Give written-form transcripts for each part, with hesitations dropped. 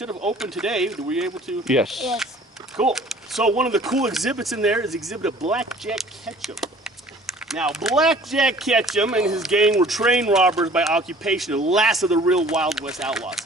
should have opened today. Were you able to? Yes. Yes. Cool. So one of the cool exhibits in there is exhibit of Blackjack Ketchum. Now, Blackjack Ketchum and his gang were train robbers by occupation, the last of the real Wild West outlaws,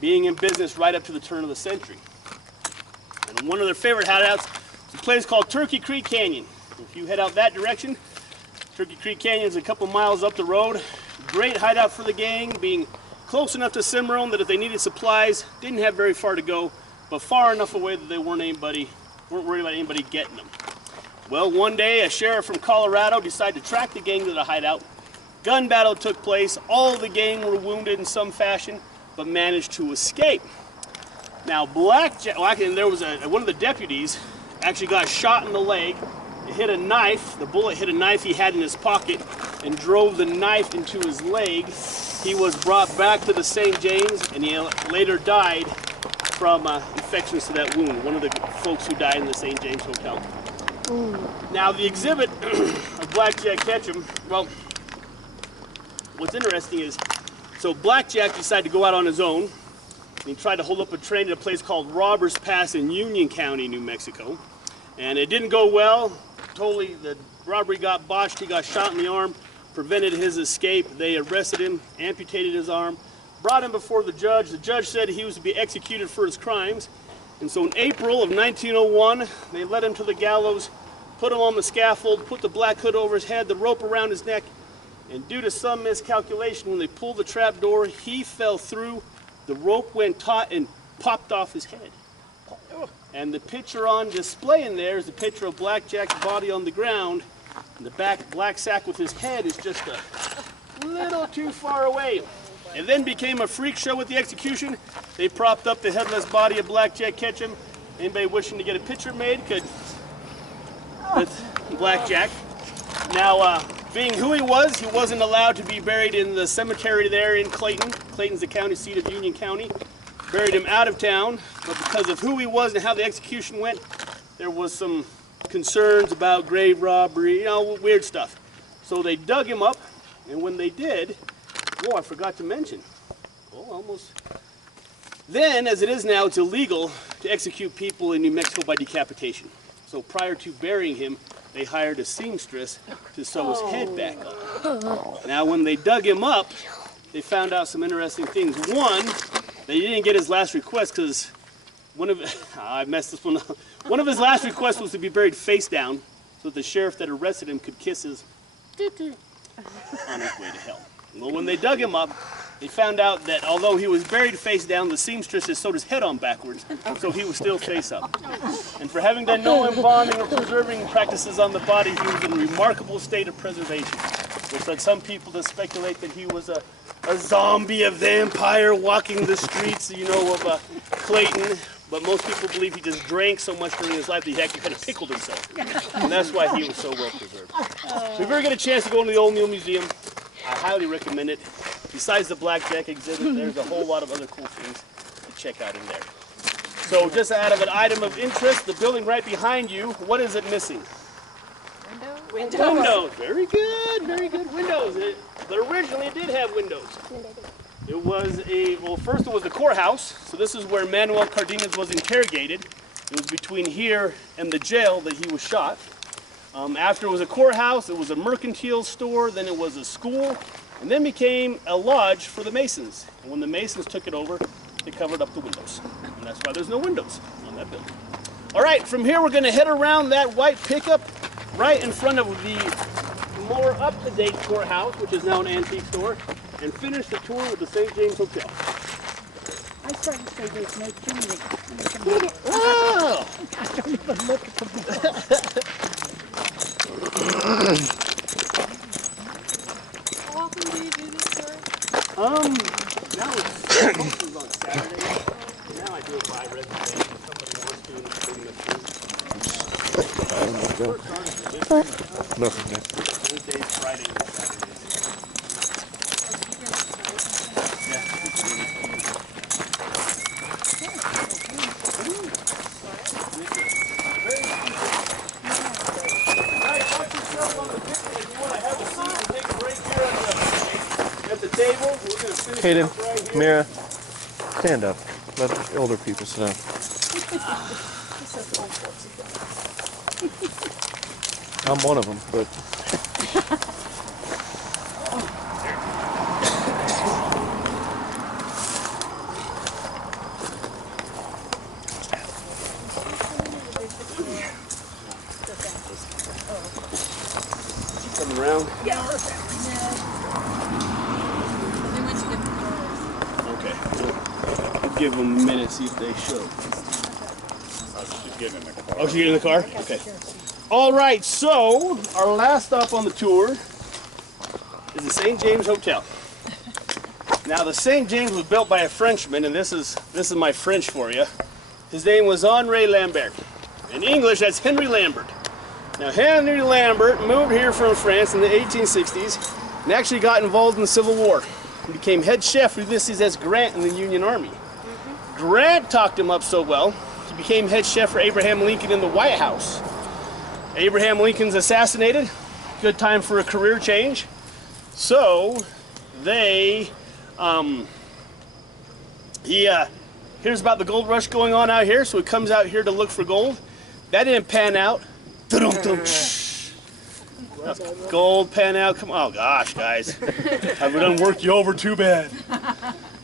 being in business right up to the turn of the century. And one of their favorite hideouts is a place called Turkey Creek Canyon. If you head out that direction, Turkey Creek Canyon is a couple miles up the road. Great hideout for the gang, being close enough to Cimarron that if they needed supplies, didn't have very far to go, but far enough away that they weren't worried about anybody getting them. Well, one day a sheriff from Colorado decided to track the gang to the hideout. Gun battle took place. All the gang were wounded in some fashion, but managed to escape. Now, Blackjack, there was one of the deputies actually got shot in the leg. It hit a knife. The bullet hit a knife he had in his pocket and drove the knife into his leg. He was brought back to the St. James, and he later died from infections to that wound. One of the folks who died in the St. James Hotel. Now, the exhibit of Blackjack Ketchum, well, what's interesting is, so Blackjack decided to go out on his own, and he tried to hold up a train at a place called Robbers Pass in Union County, New Mexico. And it didn't go well. Totally, the robbery got botched. He got shot in the arm, prevented his escape. They arrested him, amputated his arm, brought him before the judge. The judge said he was to be executed for his crimes. And so in April of 1901, they led him to the gallows, put him on the scaffold, put the black hood over his head, the rope around his neck, and due to some miscalculation, when they pulled the trap door, he fell through, the rope went taut and popped off his head. And the picture on display in there is a picture of Blackjack's body on the ground, and the black sack with his head is just a little too far away. It then became a freak show with the execution. They propped up the headless body of Blackjack Ketchum. Anybody wishing to get a picture made could with Blackjack. Now, being who he wasn't allowed to be buried in the cemetery there in Clayton. Clayton's the county seat of Union County. Buried him out of town, but because of who he was and how the execution went, there was some concerns about grave robbery, weird stuff. So they dug him up, and when they did, I forgot to mention. Then, as it is now, it's illegal to execute people in New Mexico by decapitation. So prior to burying him, they hired a seamstress to sew his head back up. Now, when they dug him up, they found out some interesting things. One, they didn't get his last request because I messed this one up. One of his last requests was to be buried face down so that the sheriff that arrested him could kiss his on his way to hell. Well, when they dug him up, they found out that although he was buried face down, the seamstress had sewed his head on backwards, so he was still face up. And for having done no embalming or preserving practices on the body, he was in a remarkable state of preservation, which led some people to speculate that he was a zombie, a vampire walking the streets, of Clayton. But most people believe he just drank so much during his life that he actually kind of pickled himself. And that's why he was so well preserved. If you ever get a chance to go into the Old Mill Museum, I highly recommend it. Besides the Blackjack exhibit, there's a whole lot of other cool things to check out in there. So just out of an item of interest, the building right behind you, what is it missing? Windows. Windows. Very good, very good. Windows. But originally it did have windows. It was first it was the courthouse. So this is where Manuel Cardenas was interrogated. It was between here and the jail that he was shot. After it was a courthouse, it was a mercantile store, then it was a school, and then became a lodge for the Masons. And when the Masons took it over, they covered up the windows. And that's why there's no windows on that building. All right, from here we're going to head around that white pickup right in front of the more up-to-date courthouse, which is now an antique store, and finish the tour with the St. James Hotel. I started to say there's no chimney. Oh! I don't even look at the How often do you do this work? Now it's on Saturday. Now I do it by reservation. Somebody wants to bring the food. Nothing there. Thursdays, Fridays, and Saturdays. At the table, we're going to finish Hayden, up right here. Mira, stand up. Let older people sit down. I'm one of them, but Coming around. They went to get the cars. Okay. We'll give them a minute, see if they show. She's getting in the car. Oh, she's getting in the car? Okay. All right, so our last stop on the tour is the St. James Hotel. Now, the St. James was built by a Frenchman, and this is my French for you. His name was Henri Lambert. In English, that's Henry Lambert. Now, Henry Lambert moved here from France in the 1860s and actually got involved in the Civil War. He became head chef for Ulysses S. Grant in the Union Army. Grant talked him up so well, he became head chef for Abraham Lincoln in the White House. Abraham Lincoln's assassinated. Good time for a career change. So they, hears about the gold rush going on out here, so he comes out here to look for gold. That didn't pan out. Gold pan out. Come on, oh gosh, guys, I've done worked you over too bad.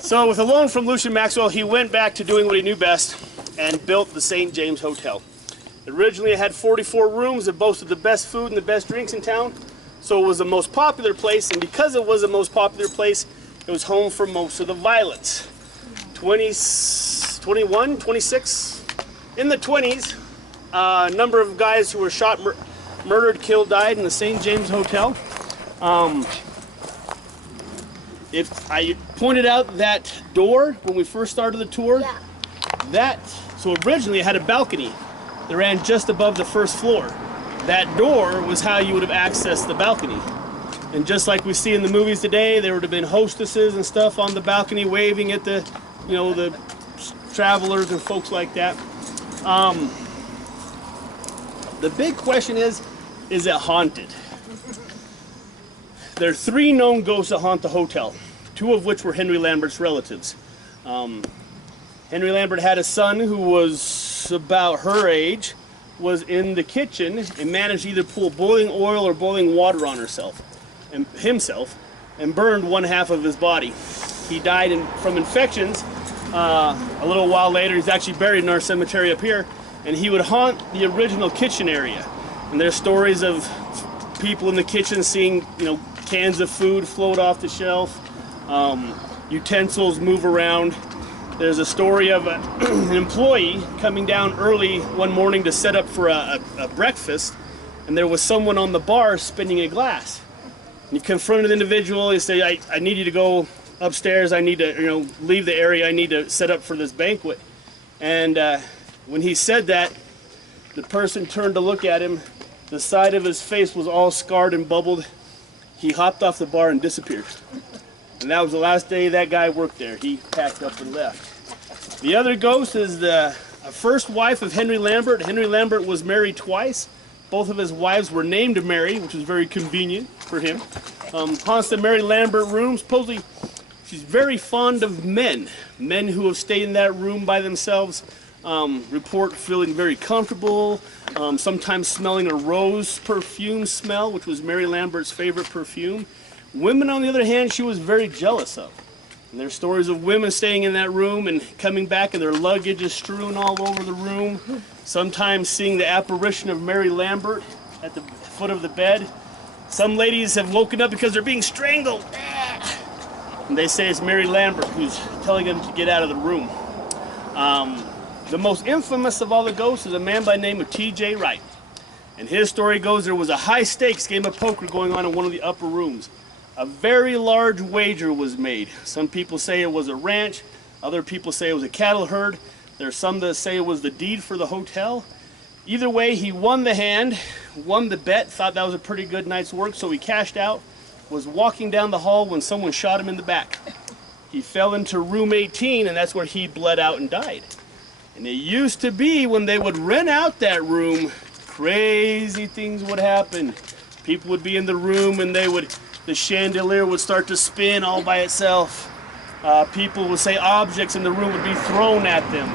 So with a loan from Lucian Maxwell, he went back to doing what he knew best and built the St. James Hotel. Originally, it had 44 rooms. It boasted the best food and the best drinks in town. So it was the most popular place, and because it was the most popular place, it was home for most of the violence. 21, 26, in the 20s, a number of guys who were shot, murdered, killed, died in the St. James Hotel. If I pointed out that door when we first started the tour, so originally it had a balcony that ran just above the first floor. That door was how you would have accessed the balcony. And just like we see in the movies today, there would have been hostesses and stuff on the balcony waving at the, the travelers and folks like that. The big question is it haunted? There are 3 known ghosts that haunt the hotel, 2 of which were Henry Lambert's relatives. Henry Lambert had a son who was about her age, was in the kitchen and managed to either pour boiling oil or boiling water on himself, and burned one half of his body. He died from infections. A little while later, he's actually buried in our cemetery up here, and he would haunt the original kitchen area. And there's stories of people in the kitchen seeing, cans of food float off the shelf, utensils move around. There's a story of an employee coming down early one morning to set up for a breakfast, and there was someone on the bar spinning a glass. And you confronted the individual, you say, I need you to go upstairs, I need to leave the area, I need to set up for this banquet. And when he said that, the person turned to look at him. The side of his face was all scarred and bubbled. He hopped off the bar and disappeared. And that was the last day that guy worked there. He packed up and left. The other ghost is the first wife of Henry Lambert. Henry Lambert was married twice. Both of his wives were named Mary, which was very convenient for him. Haunts the Mary Lambert room. Supposedly, she's very fond of men. Men who have stayed in that room by themselves report feeling very comfortable, sometimes smelling a rose perfume smell, which was Mary Lambert's favorite perfume. Women, on the other hand, she was very jealous of. And there's stories of women staying in that room and coming back and their luggage is strewn all over the room. Sometimes seeing the apparition of Mary Lambert at the foot of the bed. Some ladies have woken up because they're being strangled. And they say it's Mary Lambert who's telling them to get out of the room. The most infamous of all the ghosts is a man by the name of T.J. Wright. And his story goes there was a high stakes game of poker going on in one of the upper rooms. A very large wager was made. Some people say it was a ranch. Other people say it was a cattle herd. There's some that say it was the deed for the hotel. Either way, he won the hand, won the bet, thought that was a pretty good night's work, so he cashed out, was walking down the hall when someone shot him in the back. He fell into room 18, and that's where he bled out and died. And it used to be when they would rent out that room, crazy things would happen. People would be in the room and the chandelier would start to spin all by itself. People would say objects in the room would be thrown at them.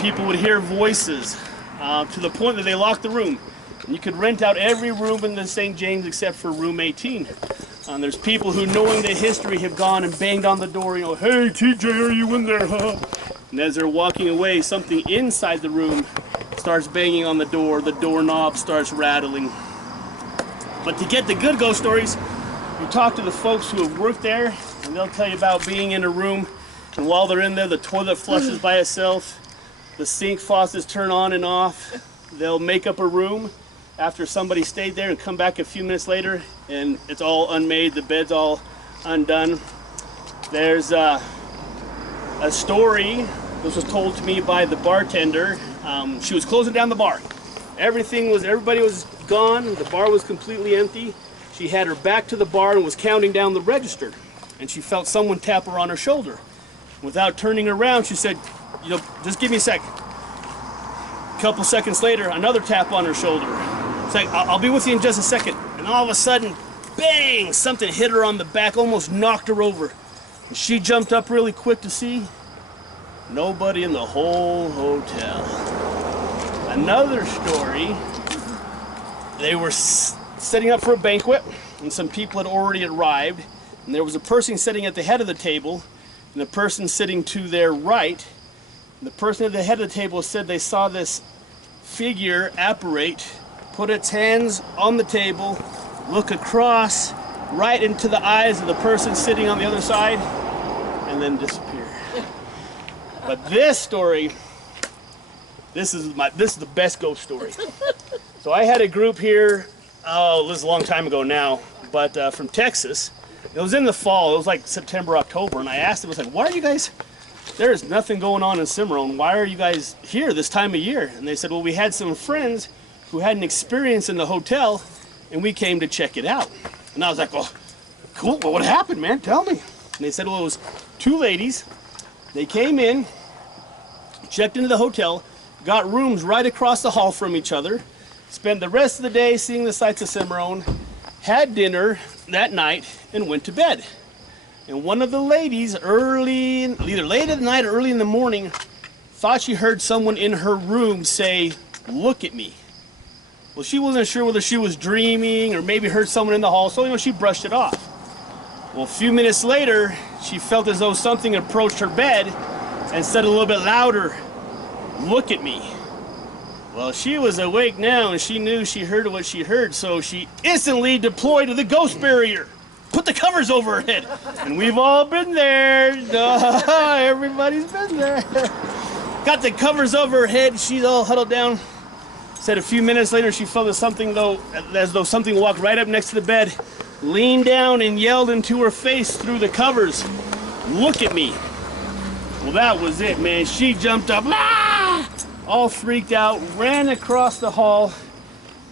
People would hear voices to the point that they locked the room. And you could rent out every room in the St. James except for room 18. There's people who, knowing the history, have gone and banged on the door, you know, "Hey, TJ, are you in there, huh?" And as they're walking away, something inside the room starts banging on the doorknob starts rattling. But to get the good ghost stories, you talk to the folks who have worked there, and they'll tell you about being in a room, and while they're in there, the toilet flushes by itself, the sink faucets turn on and off. They'll make up a room after somebody stayed there and come back a few minutes later, and it's all unmade, the bed's all undone. There's a story, this was told to me by the bartender. She was closing down the bar. Everybody was gone, the bar was completely empty. She had her back to the bar and was counting down the register, and she felt someone tap her on her shoulder. Without turning around, she said, "You know, just give me a sec." A couple seconds later, another tap on her shoulder. It's like, "I'll be with you in just a second." And all of a sudden, bang, something hit her on the back, almost knocked her over. And she jumped up really quick to see nobody in the whole hotel. Another story, they were setting up for a banquet, and some people had already arrived, and there was a person sitting at the head of the table, and the person sitting to their right. And the person at the head of the table said they saw this figure apparate, put its hands on the table, look across right into the eyes of the person sitting on the other side, and then disappear. But this story, this is the best ghost story. So I had a group here, oh, this is a long time ago now, but from Texas. It was in the fall, it was like September, October, and I asked them, I was like, "Why are you guys, there is nothing going on in Cimarron, why are you guys here this time of year?" And they said, "Well, we had some friends who had an experience in the hotel, and we came to check it out." And I was like, "Well, cool, well, what happened, man? Tell me." And they said, "Well, it was two ladies. They came in, checked into the hotel, got rooms right across the hall from each other, spent the rest of the day seeing the sights of Cimarron, had dinner that night, and went to bed. And one of the ladies, either late at night or early in the morning, thought she heard someone in her room say, 'Look at me.' Well, she wasn't sure whether she was dreaming or maybe heard someone in the hall, so she brushed it off. Well, a few minutes later, she felt as though something approached her bed and said a little bit louder, 'Look at me.' Well, she was awake now, and she knew she heard what she heard, so she instantly deployed to the ghost barrier. Put the covers over her head. And we've all been there. Everybody's been there. Got the covers over her head. She's all huddled down. Said a few minutes later she felt as though something walked right up next to the bed, leaned down and yelled into her face through the covers, 'Look at me.' Well, that was it, man. She jumped up, all freaked out, ran across the hall,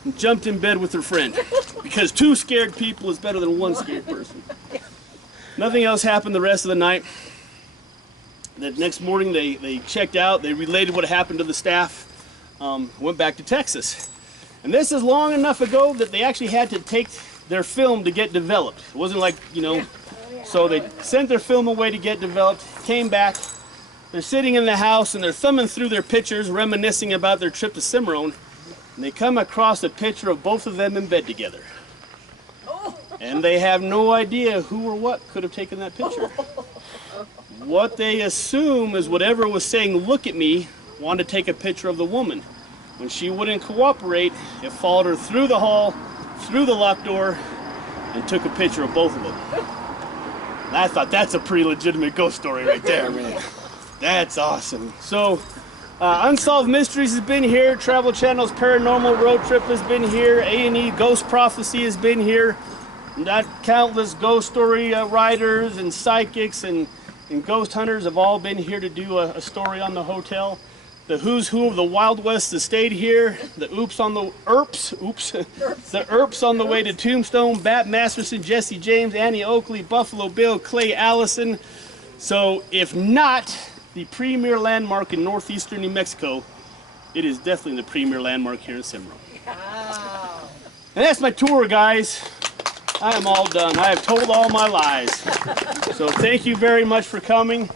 and jumped in bed with her friend. Because two scared people is better than one scared person. Nothing else happened the rest of the night. The next morning they checked out, they related what happened to the staff, went back to Texas. And this is long enough ago that they actually had to take their film to get developed. It wasn't like, so they sent their film away to get developed, came back, they're sitting in the house and they're thumbing through their pictures, reminiscing about their trip to Cimarron, and they come across a picture of both of them in bed together. And they have no idea who or what could have taken that picture. What they assume is whatever was saying, "Look at me," wanted to take a picture of the woman. When she wouldn't cooperate, it followed her through the hall, through the locked door, and took a picture of both of them. And I thought that's a pretty legitimate ghost story right there, man. That's awesome. So, Unsolved Mysteries has been here. Travel Channel's Paranormal Road Trip has been here. A&E Ghost Prophecy has been here. Not countless ghost story writers and psychics and ghost hunters have all been here to do a story on the hotel. The who's who of the Wild West has stayed here. The the Earps on the way to Tombstone, Bat Masterson, Jesse James, Annie Oakley, Buffalo Bill, Clay Allison. So if not the premier landmark in northeastern New Mexico, it is definitely the premier landmark here in Cimarron. Wow. And that's my tour, guys. I am all done. I have told all my lies. So thank you very much for coming.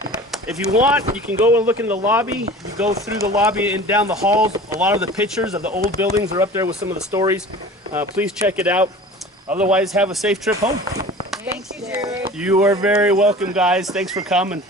If you want, you can go and look in the lobby. You go through the lobby and down the halls. A lot of the pictures of the old buildings are up there with some of the stories. Please check it out. Otherwise, have a safe trip home. Thank you, Jared. You are very welcome, guys. Thanks for coming.